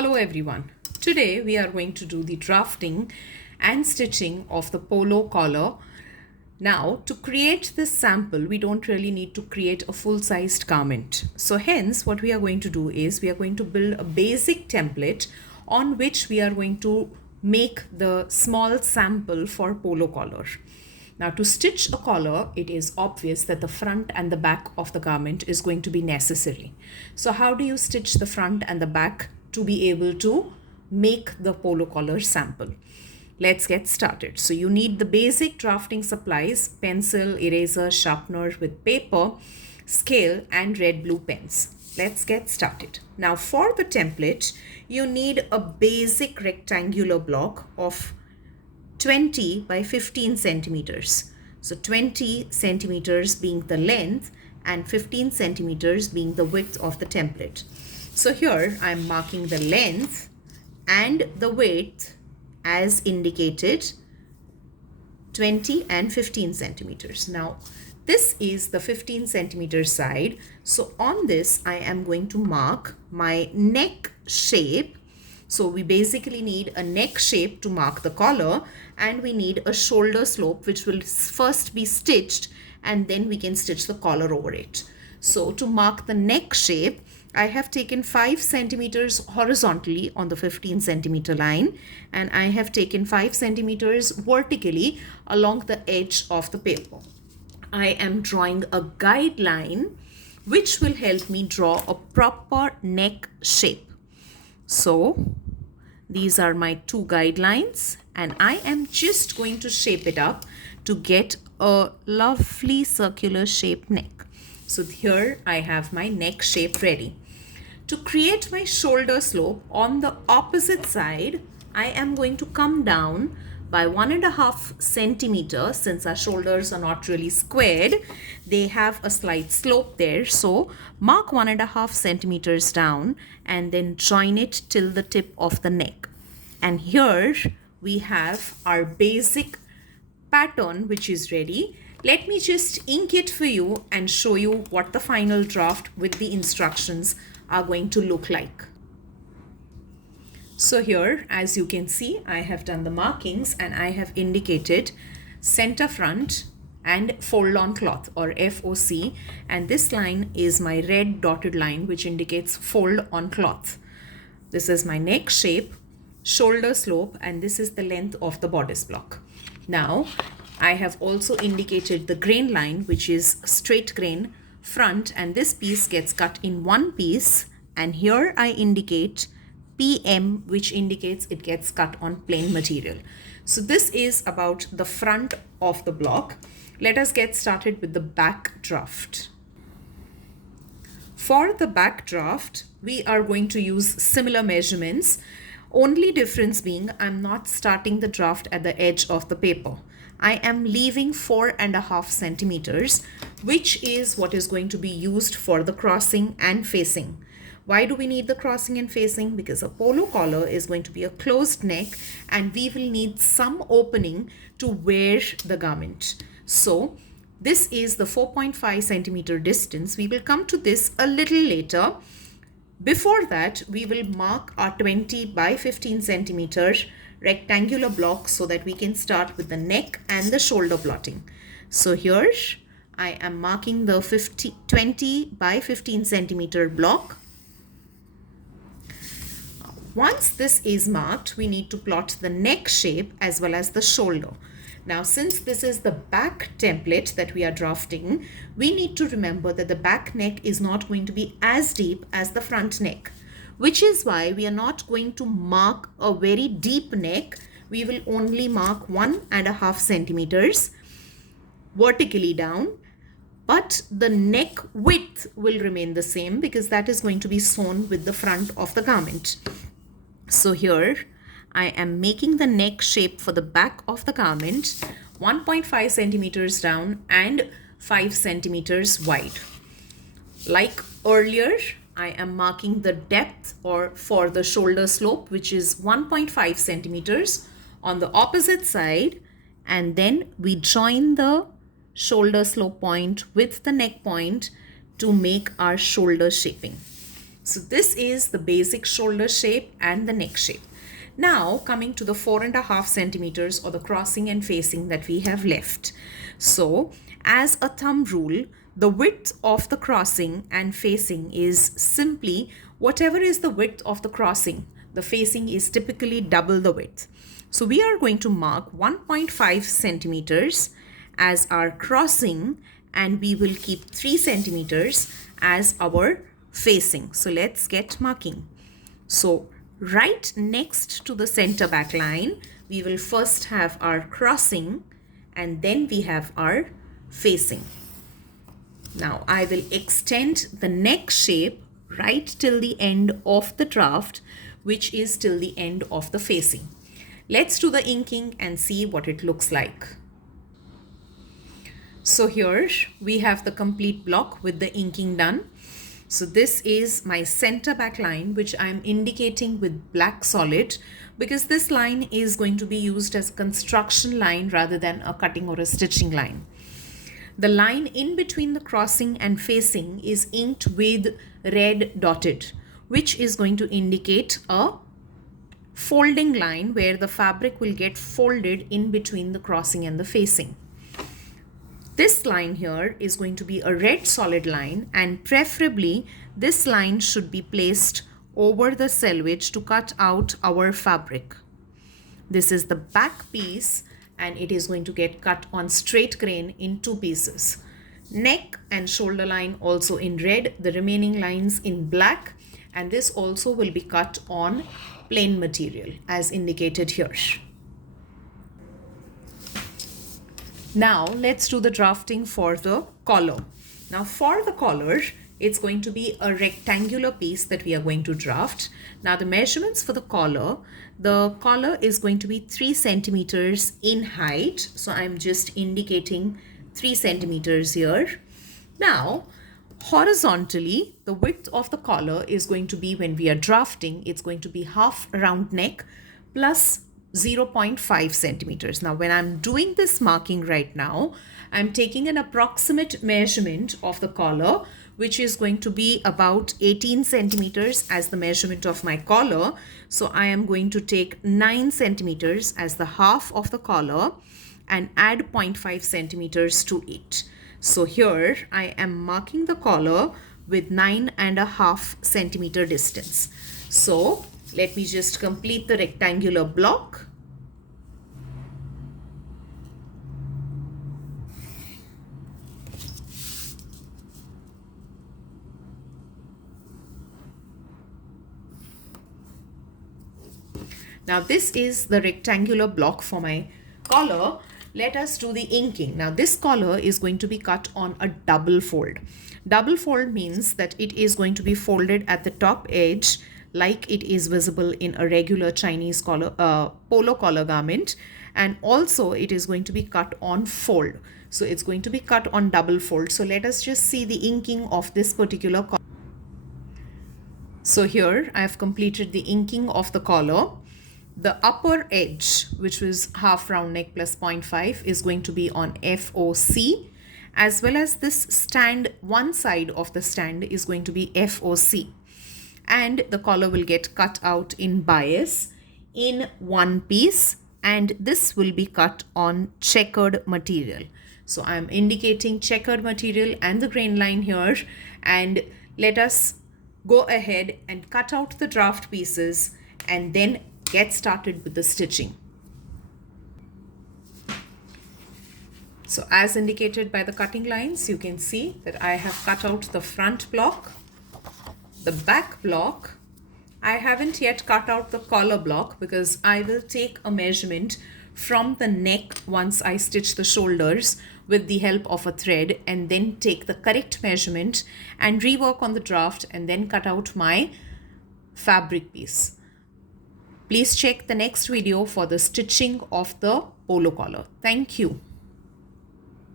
Hello everyone. Today we are going to do the drafting and stitching of the polo collar. Now to create this sample, we don't really need to create a full-sized garment. So hence what we are going to do is we are going to build a basic template on which we are going to make the small sample for polo collar. Now to stitch a collar, it is obvious that the front and the back of the garment is going to be necessary. So how do you stitch the front and the back to be able to make the polo collar sample? Let's get started. So you need the basic drafting supplies: pencil, eraser, sharpener with paper, scale and red blue pens. Let's get started. Now for the template, you need a basic rectangular block of 20 by 15 centimeters. So 20 centimeters being the length and 15 centimeters being the width of the template. So here I'm marking the length and the width as indicated, 20 and 15 centimeters. Now this is the 15 centimeter side. So on this I am going to mark my neck shape. So we basically need a neck shape to mark the collar, and we need a shoulder slope which will first be stitched and then we can stitch the collar over it. So to mark the neck shape, I have taken 5 centimeters horizontally on the 15 centimeter line, and I have taken 5 centimeters vertically along the edge of the paper. I am drawing a guideline which will help me draw a proper neck shape. So these are my two guidelines, and I am just going to shape it up to get a lovely circular shaped neck. So here I have my neck shape ready. To create my shoulder slope on the opposite side, I am going to come down by 1.5 centimeters. Since our shoulders are not really squared, they have a slight slope there. So mark 1.5 centimeters down and then join it till the tip of the neck. And here we have our basic pattern which is ready. Let me just ink it for you and show you what the final draft with the instructions are going to look like. So here, as you can see, I have done the markings and I have indicated center front and fold on cloth, or FOC, and this line is my red dotted line which indicates fold on cloth. This is my neck shape, shoulder slope, and this is the length of the bodice block. Now I have also indicated the grain line which is straight grain front, and this piece gets cut in one piece, and here I indicate PM, which indicates it gets cut on plain material. So this is about the front of the block. Let us get started with the back draft. For the back draft, we are going to use similar measurements. Only difference being I'm not starting the draft at the edge of the paper. I am leaving 4.5 centimeters, which is what is going to be used for the crossing and facing. Why do we need the crossing and facing? Because a polo collar is going to be a closed neck and we will need some opening to wear the garment. So this is the 4.5 centimeter distance. We will come to this a little later. Before that, we will mark our 20 by 15 centimeter rectangular block so that we can start with the neck and the shoulder blotting. So here I am marking the 20 by 15 centimeter block. Once this is marked, we need to plot the neck shape as well as the shoulder. Now, since this is the back template that we are drafting, we need to remember that the back neck is not going to be as deep as the front neck, which is why we are not going to mark a very deep neck. We will only mark 1.5 centimeters vertically down, but the neck width will remain the same because that is going to be sewn with the front of the garment. So here I am making the neck shape for the back of the garment 1.5 centimeters down and 5 centimeters wide. Like earlier, I am marking the depth or for the shoulder slope, which is 1.5 centimeters on the opposite side, and then we join the shoulder slope point with the neck point to make our shoulder shaping. So this is the basic shoulder shape and the neck shape. Now coming to the 4.5 centimeters or the crossing and facing that we have left. So as a thumb rule, the width of the crossing and facing is simply whatever is the width of the crossing, the facing is typically double the width. So we are going to mark 1.5 centimeters as our crossing and we will keep 3 centimeters as our facing. So let's get marking. So right next to the center back line, we will first have our crossing and then we have our facing. Now I will extend the neck shape right till the end of the draft, which is till the end of the facing. Let's do the inking and see what it looks like. So here we have the complete block with the inking done. So this is my center back line, which I'm indicating with black solid because this line is going to be used as a construction line rather than a cutting or a stitching line. The line in between the crossing and facing is inked with red dotted, which is going to indicate a folding line where the fabric will get folded in between the crossing and the facing. This line here is going to be a red solid line, and preferably this line should be placed over the selvage to cut out our fabric. This is the back piece and it is going to get cut on straight grain in 2 pieces. Neck and shoulder line also in red, the remaining lines in black, and this also will be cut on plain material as indicated here. Now let's do the drafting for the collar. Now for the collar, it's going to be a rectangular piece that we are going to draft. Now the measurements for the collar is going to be 3 centimeters in height. So I'm just indicating 3 centimeters here. Now horizontally, the width of the collar is going to be, when we are drafting, it's going to be half round neck plus 0.5 centimeters. Now when I'm doing this marking right now, I'm taking an approximate measurement of the collar, which is going to be about 18 centimeters as the measurement of my collar. So I am going to take 9 centimeters as the half of the collar and add 0.5 centimeters to it. So here I am marking the collar with 9.5 centimeter distance. So let me just complete the rectangular block. Now this is the rectangular block for my collar. Let us do the inking. Now this collar is going to be cut on a double fold. Double fold means that it is going to be folded at the top edge like it is visible in a regular Chinese collar, polo collar garment, and also it is going to be cut on fold. So it's going to be cut on double fold. So let us just see the inking of this particular collar. So here I have completed the inking of the collar. The upper edge, which was half round neck plus 0.5, is going to be on FOC, as well as this stand, one side of the stand is going to be FOC, and the collar will get cut out in bias in one piece, and this will be cut on checkered material. So I'm indicating checkered material and the grain line here, and let us go ahead and cut out the draft pieces and then get started with the stitching. So as indicated by the cutting lines, you can see that I have cut out the front block, the back block. I haven't yet cut out the collar block because I will take a measurement from the neck once I stitch the shoulders with the help of a thread, and then take the correct measurement and rework on the draft and then cut out my fabric piece. Please check the next video for the stitching of the polo collar. Thank you.